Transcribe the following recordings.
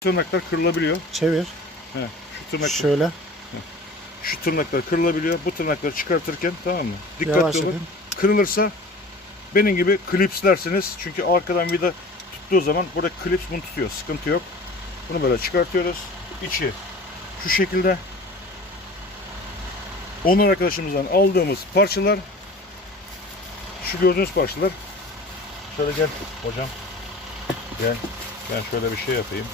tırnaklar kırılabiliyor. Çevir. He, şu tırnak Şöyle. şu tırnaklar kırılabiliyor. Bu tırnakları çıkartırken tamam mı? Dikkatli Yavaş olun. edin. Kırılırsa benim gibi klipslersiniz. Çünkü arkadan vida tuttuğu zaman burada klips bunu tutuyor. Sıkıntı yok. Bunu böyle çıkartıyoruz. İçi şu şekilde. Onur arkadaşımızdan aldığımız parçalar şu gördüğünüz parçalar. Şöyle gel hocam. Gel. Ben şöyle bir şey yapayım.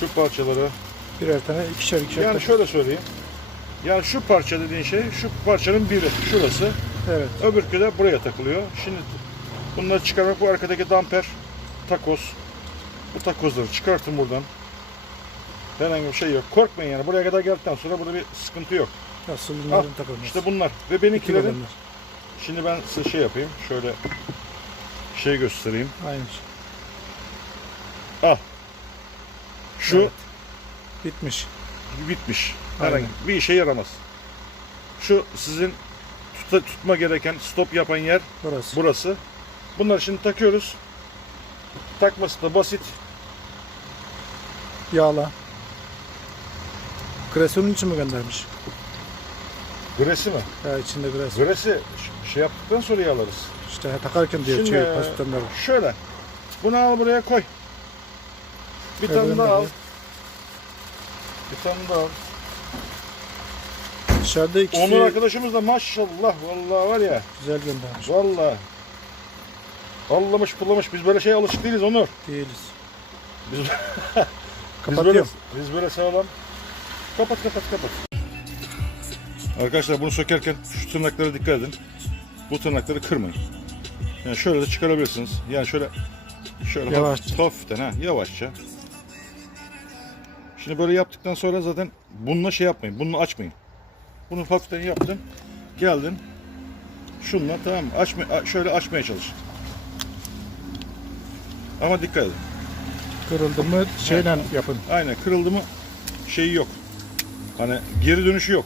Şu parçaları Birer tane ikişer ikişer. yani tak- şöyle söyleyeyim. Yani şu parça dediğin şey şu parçanın biri şurası. Evet. Öbürkü de buraya takılıyor. Şimdi bunları çıkarmak bu arkadaki damper takoz. Bu takozları çıkartın buradan. Herhangi bir şey yok. Korkmayın yani. Buraya kadar geldikten sonra burada bir sıkıntı yok. Asıl Al, bunların takılması. İşte bunlar. Ve benimkilerin şimdi ben size şey yapayım. Şöyle şey göstereyim. Aynı şey. Şu Evet. Bitmiş. bitmiş. Aynen. Herhangi bir işe yaramaz. Şu sizin tuta- tutma gereken stop yapan yer Burası. burası. Bunları şimdi takıyoruz. Takması da basit. Yağla. Kresyonun için mi göndermiş? Gresi mi? Ya içinde gres. Gresi şey yaptıktan sonra yağlarız. İşte takarken diyor Şimdi çevir şöyle. Bunu al buraya koy. Bir tane daha al. Bir tane daha al. Dışarıda ikisi Onur arkadaşımız da maşallah vallahi var ya. güzel göndermiş. Vallahi. Allamış pulamış. Biz böyle şey alışık değiliz Onur. Değiliz. Biz, biz böyle, Kapatıyorum. biz böyle sağlam. Kapat kapat kapat. Arkadaşlar bunu sökerken şu tırnaklara dikkat edin. Bu tırnakları kırmayın. Yani şöyle de çıkarabilirsiniz. Yani şöyle şöyle Yavaşça. hafif- hafiften ha yavaşça. Şimdi böyle yaptıktan sonra zaten bununla şey yapmayın. Bununla açmayın. Bunu hafiften yaptın. Geldin. Şunla tamam mı? Açma, şöyle açmaya çalış. Ama dikkat edin. Kırıldı mı şeyle yapın. Aynen kırıldı mı şeyi yok. Hani geri dönüşü yok.